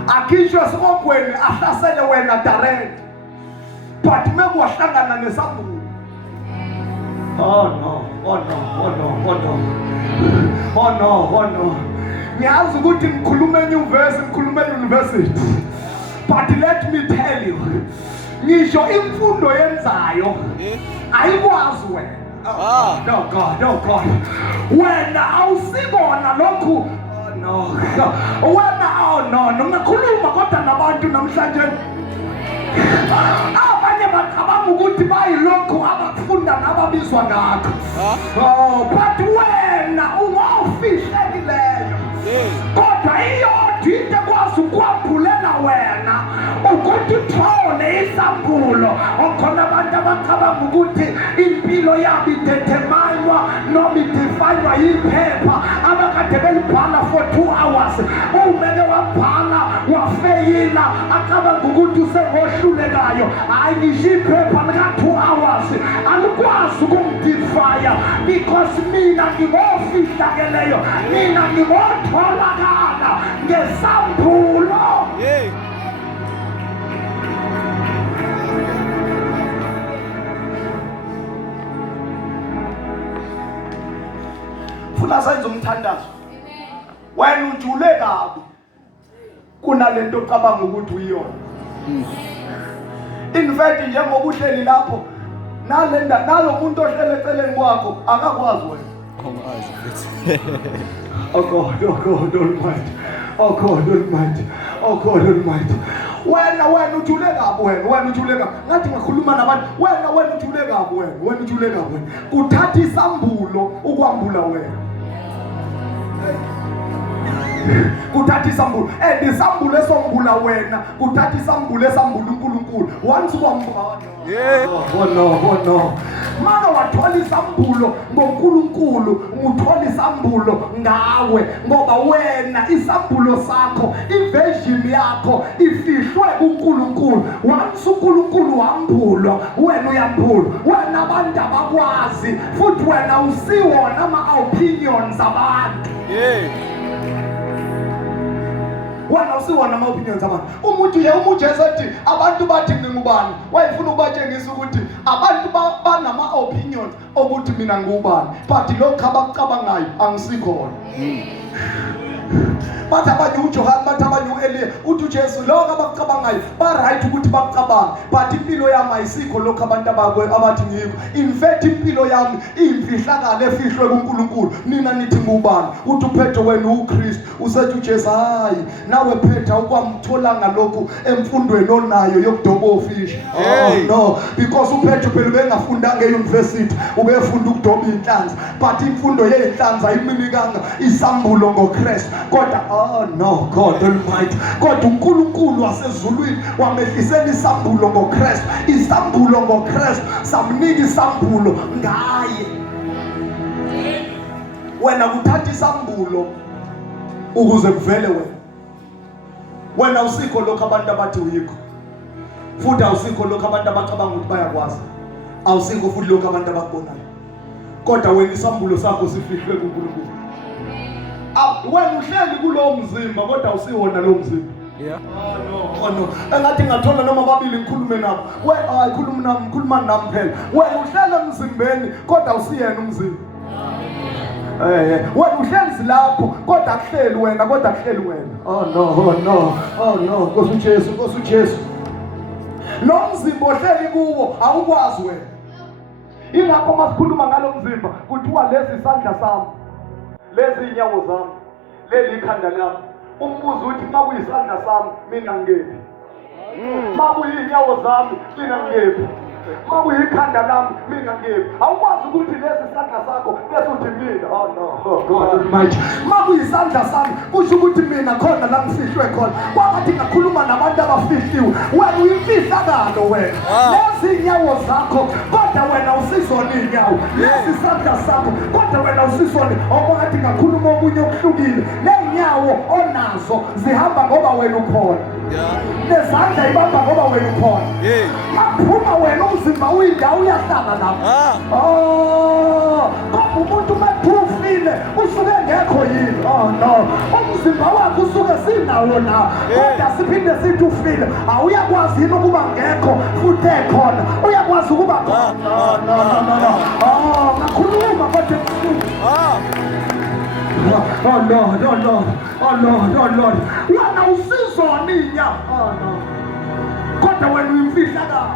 akhishwe esokweni ahlasele wena direct, but mekuwahlangana nesambulo. Oh no, oh no, oh no, oh no, oh no, oh no. Ngiyazi ukuthi ngikhuluma enyuvesi, ngikhuluma e-university, but let me tell you, ngisho imfundo yenzayo ayikwazi wena. No God, no God, wena awusikona lokhu. Oh no, wena oh no, ngikhuluma kodwa nabantu namhlanje abanye bacabanga ukuthi bayilokhu abakufunda nababizwa ngakho. Oh, but wena ungawufihlekileyo, kodwa iyodwa into ekwazi ukwambulela wena ukuthi uthole isambulo. Okhona abantu abacabanga ukuthi impilo yabo ideterminwa noma idefayinwa yiphepha abakade belibhala for 2 hours. Umele wabhala wafeyila acabanga ukuthi usengohlulekayo. Hayi, ngisho iphepha lika 2 hours alikwazi ukumdefaya, because mina ngingofihlakeleyo, mina ngingotholakala ngesambulo. Funa senze umthandazo. Wena ujule kabi kunalento ocabanga ukuthi uyiyona. In fact njengoba uhleli lapho nalo muntu ohlele eceleni kwakho akakwazi wena. Oh God, oh God Almighty, oh God Almighty, oh God Almighty. Wena ujule kabi wena ujule kabi. Ngathi ngikhuluma nabantu, wena ujule kabi wena ujule kabi wena. Kuthatha isambulo ukwambula wena. Kuthatha isambulo, isambulo esombula wena, kuthatha isambulo esambula uNkulunkulu. Once kwambula, oh no. Maka wathola isambulo ngoNkulunkulu, uthola isambulo ngawe, ngoba wena isambulo sakho, ivision yakho ifihlwe kuNkulunkulu. Once uNkulunkulu wambulwa, wena uyambulwa. Wena abantu abakwazi futhi wena usiwona ama-opinions abantu. Wena usiwona ama-opinions abantu. Umuntu Jesu ethi abantu bathi ngingubani, wayefuna ukubatshengisa ukuthi abantu banama-opinions ukuthi mina ngubani, but lokho abakucabangayo angisikhona. Bathi abanye uJohane, bathi abanye uEliya, uthi uJesu lokho abakucabangayo ba-right ukuthi bakucabange, but impilo yami ayisikho lokho abantu abathi ngikho. In fact impilo yami iyimfihlakalo efihlwe kuNkulunkulu. Nina nithi ngubani? Uthi uphethe wena uKristu, usethi uJesu hayi nawe phetha ukwamtholanga lokhu emfundweni onayo yokudoba ofisha. Oh no, because uphethe phela ubengafundanga e-university, ubefunda ukudoba inhlanzi, but imfundo yeinhlanzi ayiminikanga isambulo ngoKristu. Kodwa oh no God Almighty, kodwa uNkulunkulu wasezulwini wamehlisela isambulo ngoKristu. Isambulo ngoKristu, samnika isambulo ngaye. Wena kuthatha isambulo ukuze kuvele wena usikho lokho abantu abathi uyikho, futhi awusikho lokho abantu abacabanga ukuthi bayakwazi, awusikho futhi lokho abantu abakubonayo, kodwa wena isambulo sakho sifihlwe kuNkulunkulu. Wena uhleli kulowo mzimba kodwa usiwona lo mzimba. Oh no. Engathi ngathola noma babili ngikhulume nabo. Ngikhuluma nami phela. Wena uhleli emzimbeni kodwa usiyena umzimba. Wena uhleli lapho kodwa akuhleli wena, kodwa akuhleli wena. Oh no. Nkosi uJesu. Lo mzimba ohleli kuwo awukwazi wena. Ingakho masikhuluma ngalo mzimba kuthiwa lezi isandla sami, lezi inyawo zami, leli ikhanda lami, umbuzo uthi uma kuyisandla sami mina ngikephi, uma kuyinyawo zami mina ngikephi, uma kuyikhanda lami mina ngikephi. Awukwazi ukuthi lesi sandla sakho bese uthi mina, oh no, God Almighty. Uma kuyisandla sami kusho ukuthi mina khona la ngifihlwe khona. Kwathi ngakhuluma nabantu abafihliwe, wena uyimfihlakalo wena. Lezi inyawo zakho kodwa wena usizona inyawo, lesi sandla sakho kodwa wena usizona. Okwathi ngakhuluma okunye okuhlukile, nenyawo onazo zihamba ngoba wena ukhona, nezandla ibamba ngoba wena ukhona. Maphuma wena umzimba uyindawo uyahlala lapha. Ngoba umuntu maphufile usuke ngekho yini. Oh no, umzimba wakho usuke sinawo na, kodwa siphinde sithi ufile. Awuyakwazi yini ukuba ngekho futhi ekhona? Uyakwazi ukuba no. Ngakhuluma kodwa Oh Lord. Wena usizona inyawo. Oh no. Kodwa wena uyimfihlakalo.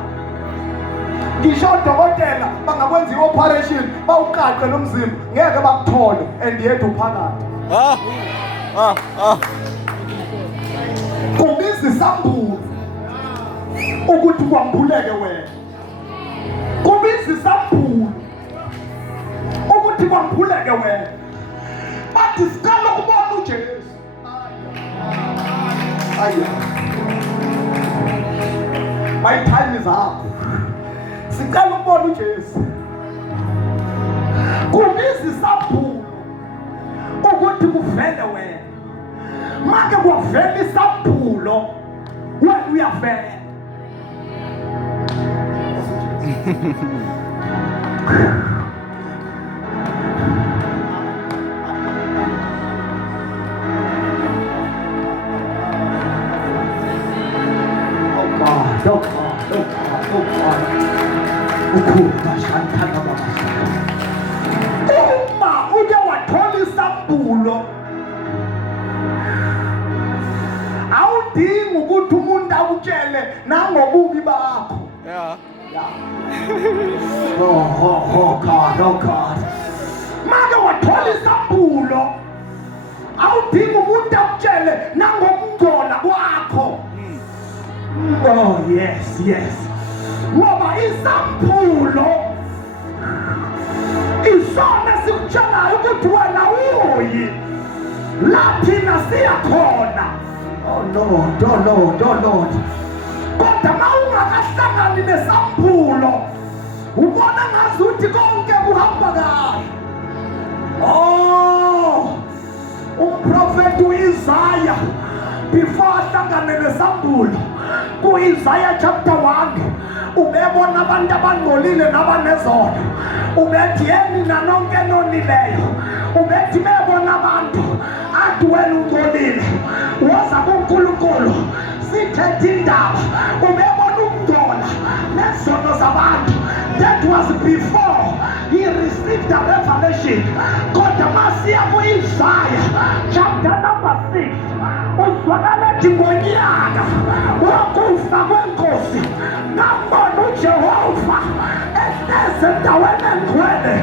Ngisho odokotela bangakwenza i-operation bawuqaqe nomzimba ngeke bakuthole and yedwa uphakathi. Kubiza isambulo ukuthi kwambuleke wena. Kubiza isambulo ukuthi kwambuleke wena. Bathi sikalo kubona uJesu. My time is up. Sikalo kubona uJesu. Kubiza isambulo ukuthi kuvele wena. Make kwavela isambulo wena uyavela. Uma uke wathola isambulo, awudingi ukuthi umuntu akutshele nangobubi bakho. Oh God. Make wathola isambulo, awudingi umuntu akutshele nangokungcola kwakho. Oh yes. Ngoba isambulo isona sikutshelayo ukuthi wena uyi lathina siyakhona. Oh Lord. Kodwa ma ungakahlangani nesambulo ubona ngazuthi konke kuhamba kahle. Umprofeti uIsaya before ahlangane nesambulo ku-Isaiah chapter 1 ubebona abantu abangcolile nabanezono. Ubethi yeni nanonke nonileyo, ubethi bebona abantu athi wena ungcolile woza kuNkulunkulu sithethe indaba. Ubebona ukungcola nezono zabantu. That was before he received the revelation. Kodwa masiya ku-Isaiah chapter number 6 uzwakala ethi ngonyaka wokufa kwenkosi ngabona uJehova ehlezi endaweni engcwele,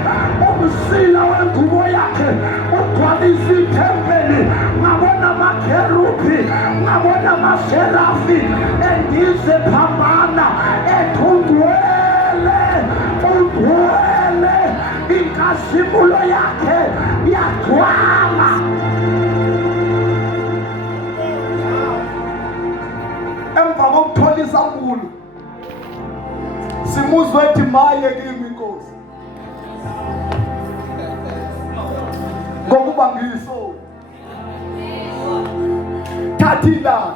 umsila wengubo yakhe ugcwalisa ithempeli. Ngabona amakherubhi, ngabona amaserafi endize phambana ethi ungcwele, inkazimulo yakhe yagcwala. Emva kokuthola isambulo simuzwe ethi maye kimi Nkosi, ngokuba ngiyisoni. Thatha ilanga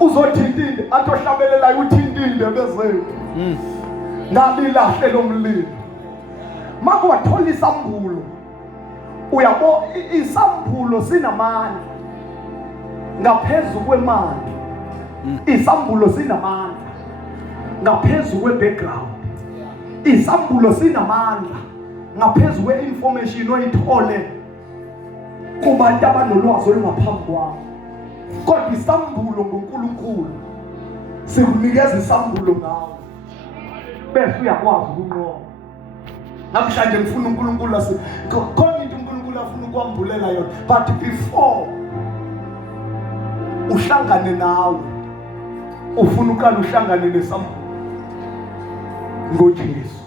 uzothintinde athi ohlabelelayo uthintinde bezenu ngalilahle lomlilo. Maka wathola isambulo, uyabo isambulo sinamandla ngaphezu kwemali. Isambulo sinamandla ngaphezu kwe-background. Isambulo sinamandla ngaphezu kwe-information oyithole kubantu abanolwazi olungaphambi kwakho. Kodwa isambulo ngoNkulunkulu sikunikeza isambulo ngawo bese uyakwazi ukunqoba. Namhlanje ngifuna uNkulunkulu khona into uNkulunkulu afuna ukwambulela yona, but before uhlangane nawe, ufuna ukala uhlangane nesambulo ngoJesu.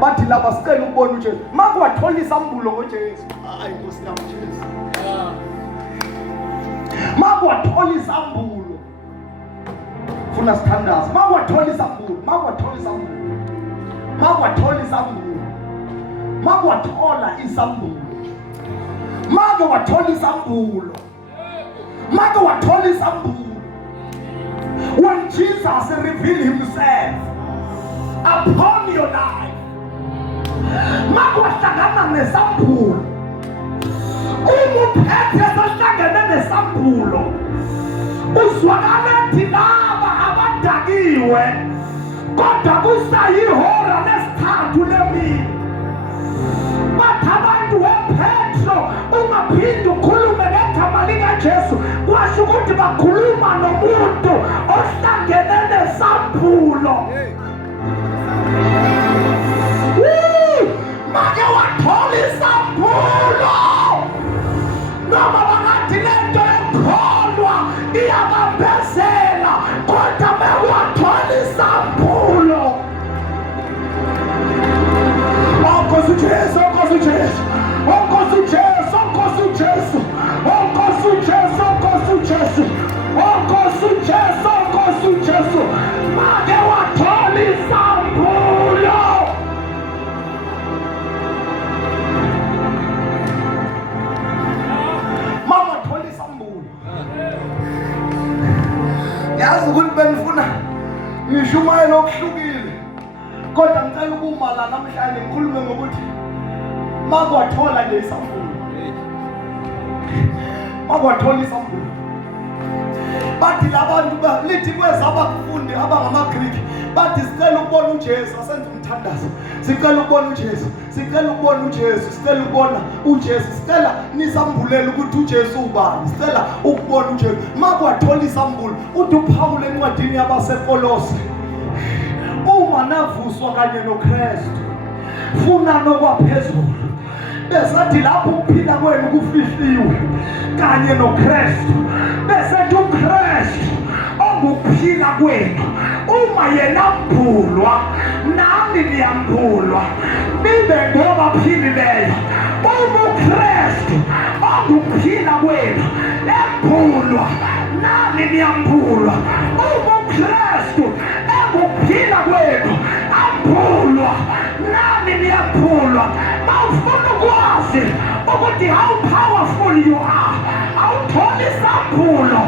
Bathi laba sicela ukubona uJesu. Makwathola isambulo ngoJesu. Hayi Nkosi yami Jesu. Makwathola isambulo. Funa sithandaze. Makwathola isambulo. Makwathola isambulo. Makwathola isambulo. Makwathola isambulo. Make wathola isambulo. Make wathola isambulo. When Jesus revealed himself upon your life, make wahlangana nesambulo. Umuphethe sahlangene nesambulo. Uzwakala ethi laba abadakiwe kodwa kusayihora lesithathu lemini. Bathi abantu wePetro ungaphindi ukhulume ngegama likaJesu, kwasho ukuthi bakhuluma nomuntu ohlangene nesambulo. Make wathola isambulo. Noma bangathi lento ekholwa iyabambezela, kodwa mewathola isambulo. Nkosi uJesu, Nkosi uJesu, Nkosi uJesu, Nkosi uJesu, Nkosi uJesu, Nkosi uJesu, Nkosi uJesu, Nkosi uJesu. Make wathola isambulo. Mama wathola isambulo. Yazi ukuthi benifuna ngishumayela okuhlukile, kodwa ngicela ukuma la namhlanje ngikhulume ngokuthi makwathola le isambulo. Makwathola isambulo. Bathi labantu lithi kweza abafundi abangamaGriki, bathi sicela ukubona uJesu, asenze umthandazo. Sicela ukubona uJesu, sicela ukubona uJesu, sicela ukubona uJesu, sicela nisambulele ukuthi uJesu ubani, sicela ukubona uJesu. Makwathola isambulo. Uthi uPaul encwadini yabaseKolose, uma navuswa kanye noKristu, funa nokwaphezulu. Besathi lapho ukuphila kwenu kufihliwe kanye noKristu, besathi uKristu ongukuphila kwenu. Uma yena mbulwa, nami niyambulwa, nibe ngobaphilileyo. Uma uKristu ongukuphila kwenu embulwa, nami niyambulwa. Uma uKristu engukuphila kwenu ambulwa, nami niyambulwa. Mawufuna ukwazi ukuthi how powerful you are, awuthola isambulo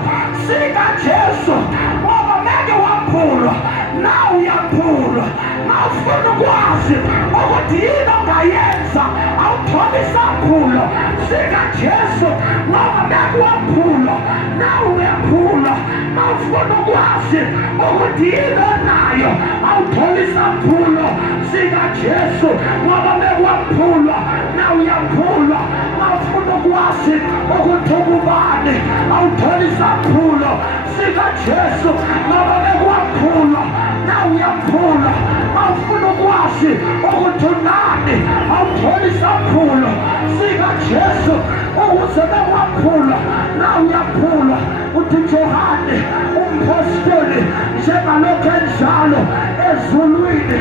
sikaJesu, ngoba meke wambulwa, nawe uyambulwa. Mawufuna ukwazi ukuthi yini ongayenza, awuthola isambulo sikaJesu, ngoba meke wambulwa, nawe uyambulwa. Mawufuna ukwazi ukuthi yini onayo, awuthola isambulo sikaJesu, ngoba meke wambulwa, nawe uyambulwa. Mawufuna ukwazi ukuthi ubani, awuthola isambulo sikaJesu, ngoba meke wambulwa, nawe uyambulwa. Mawufuna ukwazi ukuthi unani, awuthola isambulo sikaJesu, ukuze meke wambulwa, nawe uyambulwa. Uthi Johane umpostoli, njengalokhu enjalo ezulwini,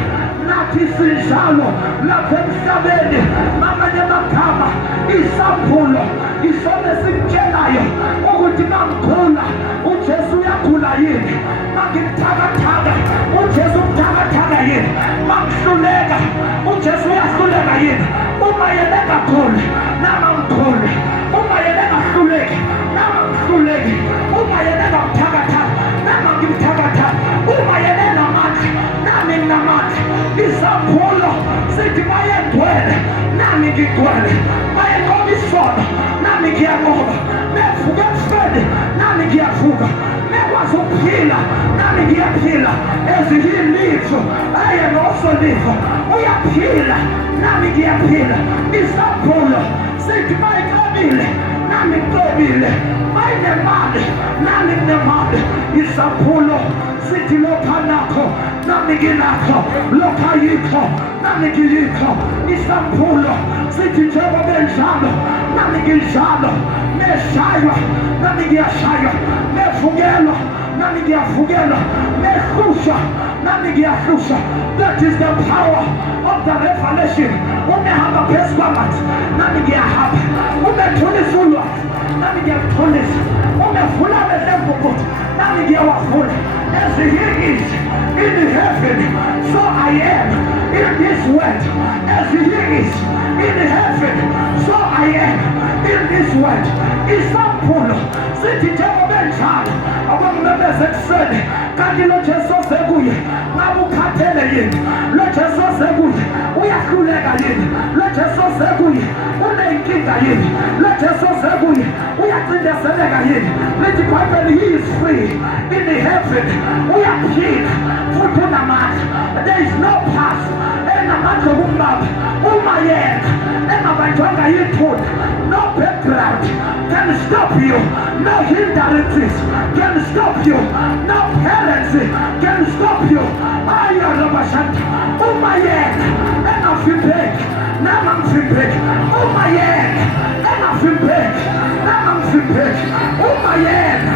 nathi sinjalo lapha emhlabeni. Ngamanye amagama, isambulo isona esikutshelayo ukuthi mangigula uJesu uyakhula yini, mangimthakathaka uJesu umthakathaka yini, mangihluleka uJesu uyahluleka yini. Uma yena engakhuli, nama ngikhule. Uma yena engahluleki, nama ngihluleki. Uma yena engamthakathaka, nama ngimthakathaka. Uma yena enamandla, nami nginamandla. Isambulo sithi mayengcwele, nami ngigcwele. Mayenqoba isono, nami ngiyanqoba. Mevuka ebufeni, nami ngiyavuka. Mekwazi ukuphila, nami ngiyaphila. As he lives, I am also live. Uyaphila, nami ngiyaphila. Isambulo sithi mayiqabile, nami ngiqabile. Mayinemali, nami nginemali. Isambulo sithi lokha nakho, nami nginakho. Lokha yikho, nami ngiyikho. Isambulo sithi njengoba benjalo nami nginjalo, meshaywa nami ngiyashaywa, mevukelwa nami ngiyavukelwa, mehlushwa nami ngiyahlushwa. That is the power of the revelation. Umehamba phezu kwamanzi nami ngiyahamba, umethulisa ulwazi nami ngiyalithulisa, umevula amehlo empumputhe nami ngiyawavula. As he is in heaven, so I am in this world. As he is in heaven, so I am in this world. Isamphulo sithi njengoba benjalo abamemeza ekuseni, kanti lo Jesu osekuye ngabe ukhathele yini? Lo Jesu osekuye uyahluleka yini? Lo Jesu osekuye unenkinga yini? Lo Jesu osekuye uyacindezeleka yini? Lithi iBhayibheli, he is free in heaven. Uyaphila futhi unamandla. There is no past enamandla okumbamba uma yena engabanjwanga yithuna. No background can stop you, no hindrances can stop you, no parents can stop you. Ayarabashanta uma yena engafipheki nama ngifipheki, uma yena engafipheki nama ngifipheki, uma yena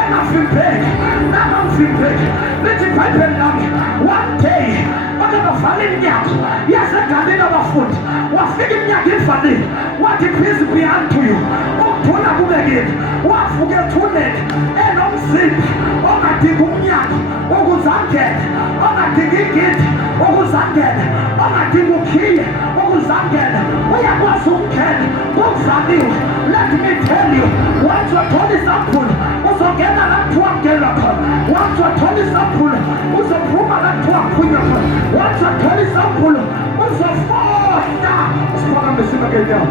engafipheki nama ngifipheki. Lithi iBhayibheli lami, one day babebavala iminyango yaseGalile abafundi, wafika iminyaka ivalile, wathi peace be unto you. Ukuthula kube kini. Wavuka ethuneni enomzimba ongadingi umnyango ukuze angene, ongadingi igidi ukuze angene, ongadingi ukhiye ukuze angene. Uyakwazi ukungena kuvaliwe. Let me tell you, once wathola isamphulo uzongena la kuthiwa kungena khona. Once wathola isamphulo uzophuma la kuthiwa kuphunywa khona. Once wathola isamphulo uzofohla. Siphakame sibeke inyawo.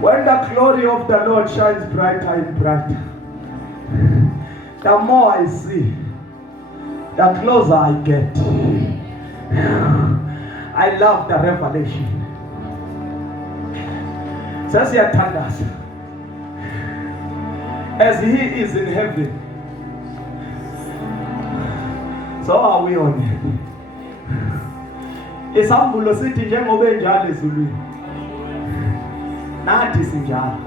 When the glory of the Lord shines brighter and brighter, the more I see, the closer I get. I love the revelation. Sesiyathandaza. As he is in heaven, so are we on earth. Isambulo sithi njengoba enjalo ezulwini, nathi sinjalo.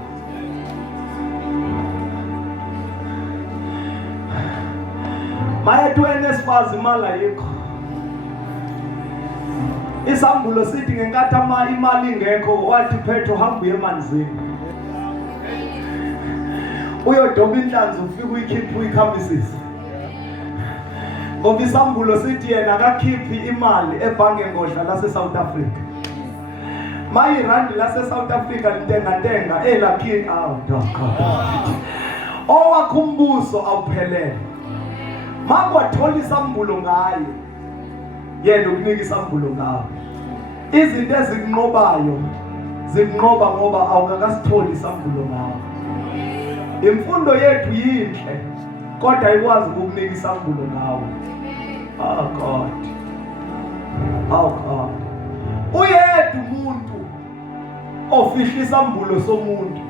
Mayethu enesfazi imali ayikho. Isambulo sithi ngenkathi imali ingekho, wathi Petro hamba uye emanzini. Uyodoba inhlanzi ufike uyikhiphe uyikhamisise. Ngoba isambulo sithi yena akakhiphi imali ebhange ngodla lase South Africa. Mayi rand lase South Africa litenga elakhini owakhumbuso awuphelele. Makwathola isambulo ngaye, yena ukunika isambulo ngawe. Izinto ezikunqobayo zikunqoba ngoba awukakasitholi isambulo ngawe. Imfundo yethu yinhle kodwa ayikwazi ukukunika isambulo ngawe. Oh God. Oh God. Uyedwa umuntu ofihla isambulo somuntu,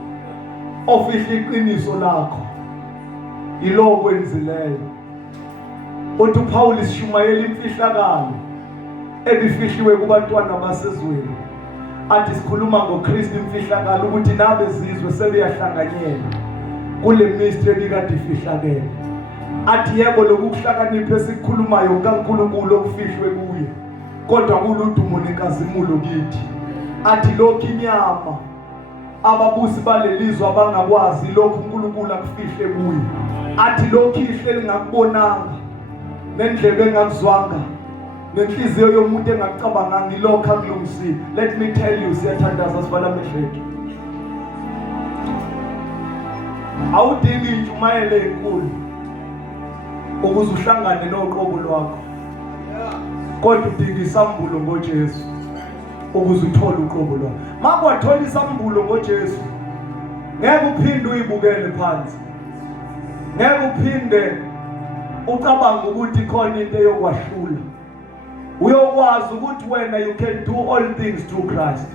ofihla iqiniso lakho, yilo okwenzileyo. Uthi uPaul ishumayela imfihlakalo ebifihliwe kubantwana basezweni. Athi sikhuluma ngoKristu imfihlakalo ukuthi nabe zizwe sebeyahlanganyela kule mystery ekade ifihlakele. Athi yebo lokuhlakanipha esikhulumayo kaNkulunkulu okufihlwe kuye, kodwa kuludumo nenkazimulo kithi. Athi lokhu inyama ababusi balelizwe abangakwazi lokhu uNkulunkulu akufihle kuye. Athi lokhu ihle lingakubonanga, nendlebe engakuzwanga, nenhliziyo yomuntu engacabanganga, ilokho akulungisile. Let me tell you, siyathandaza sibala mehleki. Awudingi intshumayelo enkulu ukuze uhlangane noqobo lwakho, kodwa udinga isambulo ngoJesu ukuze uthole uqobo lwakho. Makwathola isambulo ngoJesu, ngeke uphinde uyibukele phansi. ngeke uphinde ucabanga ukuthi khona into eyokwahlula. Uyokwazi ukuthi wena you can do all things through Christ.